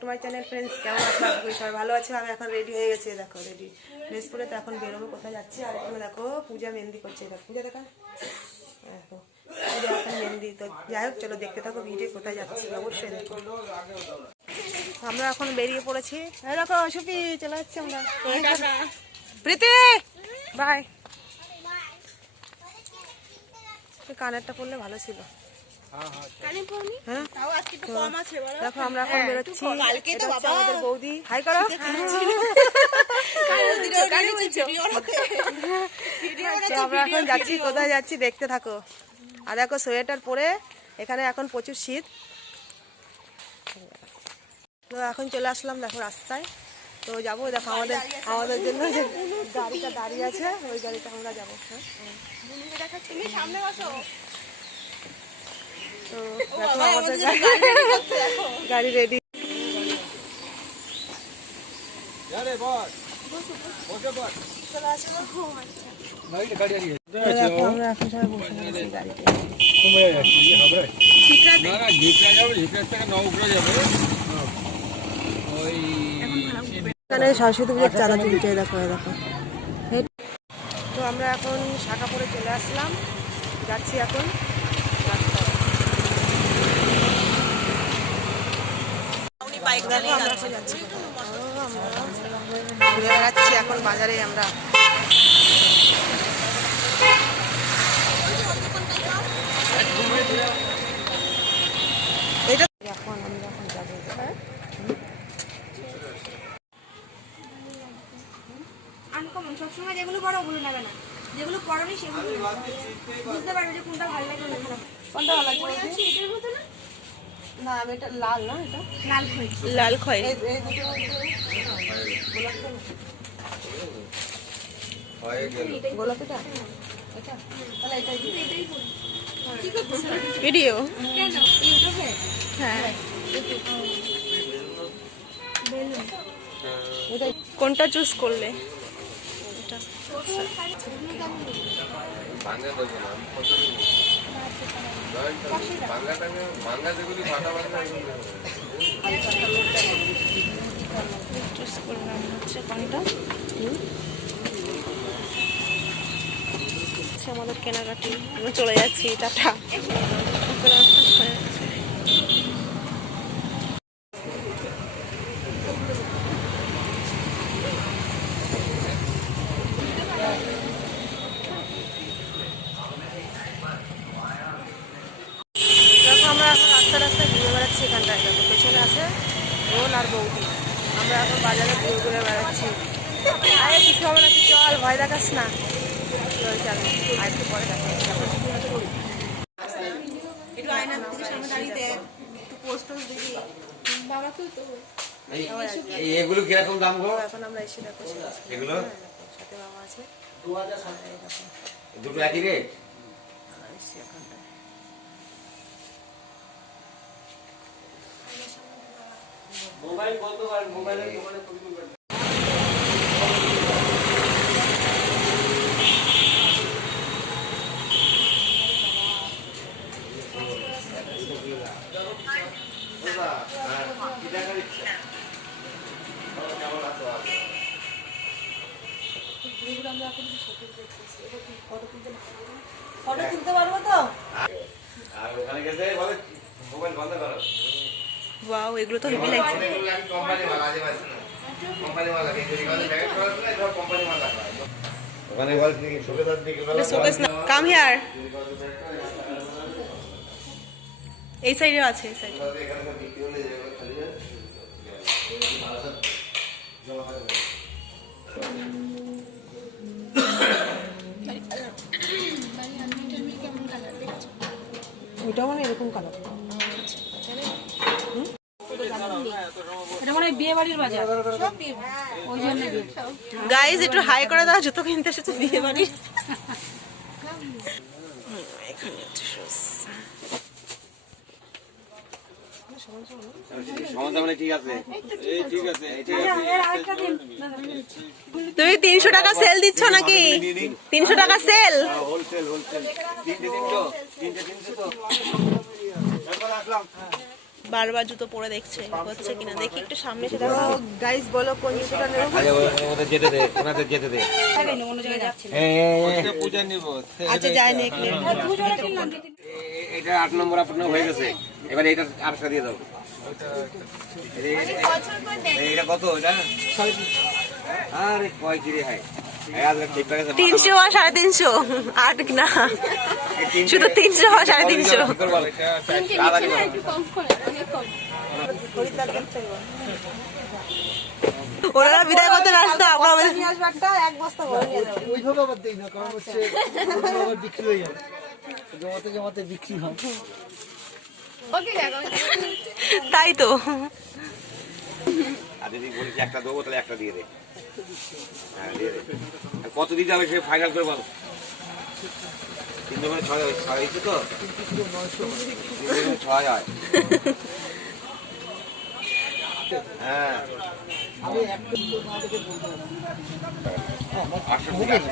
To my channel friends কেমন আছো? আশা সবাই ভালো আছে। আমি এখন রেডি হয়ে গেছি। দেখো রেডি ড্রেস পরে তো এখন বেরোবো কোথায় যাচ্ছি? আর এখানে দেখো পূজা মেহেন্দি করছে। দেখো পূজা দেখা। দেখো পূজা এখন মেহেন্দি। তো যাই হোক চলো দেখতে থাকো ভিডিও কোথায় যাচ্ছি। অবশ্যই দেখো। আমরা এখন বেরিয়ে পড়েছি। এই দেখো সুপি চলে যাচ্ছি আমরা। প্রীতি! বাই কানেরটা পরলে ভালো ছিল। দেখো আমরা এখন বেরোচ্ছি। আমাদের বৌদি। হাই করো। আমরা এখন যাচ্ছি কোথায় যাচ্ছি দেখতে থাকো। আর দেখো সোয়েটার পরে এখানে এখন প্রচুর শীত। তো এখন চলে আসলাম দেখো রাস্তায়। তো যাব দেখো আমাদের আমাদের জন্য যে গাড়িটা দাঁড়িয়ে আছে ওই গাড়িটা আমরা যাব। হ্যাঁ। তো দেখো আমাদের গাড়ি- গাড়ি রেডি আমরা এখন সবাই বসে পড়েছি গাড়িতে। এখানে সরস্বতী পুজোর চাঁদা তুলছে দেখো দেখো। তো আমরা এখন শাখা পরে চলে আসলাম। যাচ্ছি এখন। আমরা এখন যাচ্ছি। ঘুরে বেড়াচ্ছি এখন বাজারে আমরা। এটা এখন আমরা এখন যাব। আনকমন সবসময় যেগুলো পড়ো ওগুলো নেবে না। যেগুলো পড়োনি সেগুলো বুঝতে পারবে যে কোনটা ভালো লাগে কোনটা খারাপ। কোনটা ভালো লাগছে মনে আছে এটার মতো না আমি এটা লাল না এটা? লাল খই। লাল খয় এই এই দুটো গোলাপিটা? এটা? তাহলে এটাই ভিডিও? কেন? ইউটিউবে? হ্যাঁ। কোনটা চুজ করলে? এটা হচ্ছে আচ্ছা, আমাদের কেনাকাটি আমরা চলে যাচ্ছি টাটা দেখো এখন রাস্তা ঘুরে বেড়াচ্ছি এখানটায় দেখো পেছনে আছে রোল আর বৌদি। আমরা এখন বাজারে ঘুরে ঘুরে বেড়াচ্ছি। আরে কিছু হবে না তুই চল ভয় দেখাস না। চল চল আর একটু পরে এগুলো কীরকম দাম গো? এখন আমরা এসে দেখো এগুলো? সাথে বাবা আছে। দুটো একই রেট আর এসছি এখানটায় মোবাইল বন্ধ করেন মোবাইলে ফটো তুলতে পারব তো আর ওখানে গেছে বলে মোবাইল বন্ধ করো। ওয়াও এগুলো তো হেভি লাগছে। কাম হিয়ার এই সাইডেও আছে এই সাইডে ওইটা মানে এরকম কালার এটা বিয়ে বাড়ির বাজার ওই জন্য গাইজ একটু হাই করে দাও জুতো কিনতে এসেছে বিয়ে বাড়ি মানে তুমি তিনশো টাকা সেল দিচ্ছ নাকি? তিনশো টাকা সেল হোলসেল হোলসেল তিনটে তিনশো তিনটে তিনশো তো। তারপর আসলাম। বারবার জুতো পরে দেখছে হচ্ছে কিনা? দেখি একটু সামনে এসে দেখো। গাইস বলো কোন জুতোটা নেব আরে ওদের যেতে দে ওনাদের যেতে দে। অন্য জায়গায় যাচ্ছে পূজা নিব আচ্ছা যাই নেক নে এটা আট নম্বর আপনার হয়ে গেছে। এবার এটা আটটা দিয়ে দাও। এটা কত এটা? আরে কয় কিরে হয় তিনশো আর সাড়ে তিনশো, আট না শুধু তিনশো আর সাড়ে তিনশো। বিদায় করতে আমরা আমাদের- এক বস্তা আবার না কারণ হচ্ছে বিক্রি হয়ে যাবে জমাতে জমাতে বিক্রি হয় তাই তো। আর যদি একটা দেবো, তাহলে একটা দিয়ে দিয়ে কত দিতে হবে সে ফাইনাল করে বলো? তিন দোকানে ছয় হয়- ছয় হয়েছে তো? ছয় হয়। হ্যাঁ। ঠিক আছে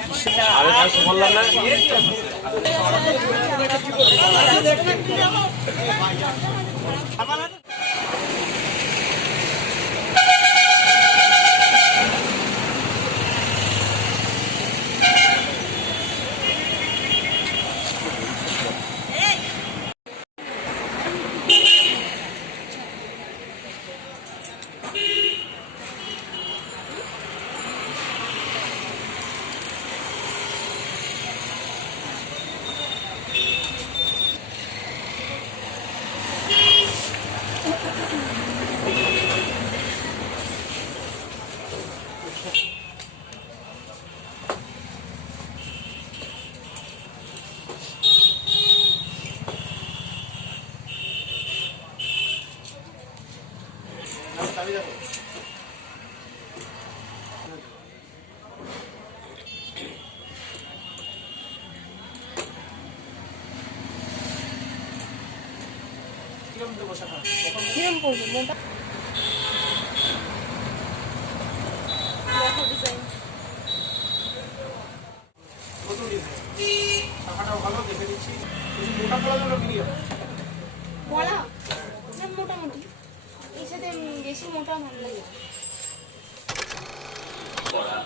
আরে পড়বে বললাম না বলা না, মোটামুটি এর সাথে উম, বেশি মোটা ভালো লাগে না। করা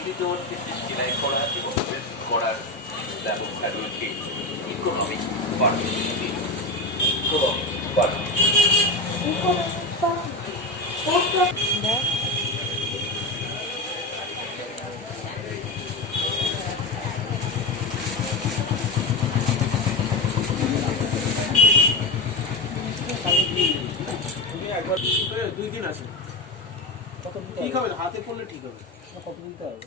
এটি তোমাকে সেলাই করা এবং প্রেস করার ব্যবস্থা রয়েছে। ইকোনমিক পার্সিবিলিটি দুই দিন আছে ঠিক হবে হাতে পড়লে ঠিক হবে। কত দিতে হবে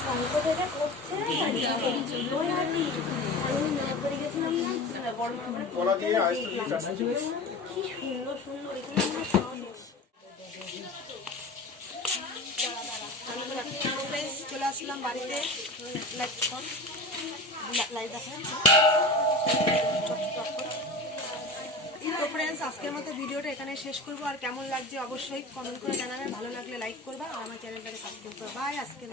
চলে আসলাম বাড়িতে লাইট লাইট দেখেন তো ফ্রেন্ডস আজকের মতো ভিডিওটা এখানে শেষ করব। আর কেমন লাগছে অবশ্যই কমেন্ট করে জানাবে। ভালো লাগলে লাইক করবা আর আমার চ্যানেলটাকে সাবস্ক্রাইব করবা। বাই আজকে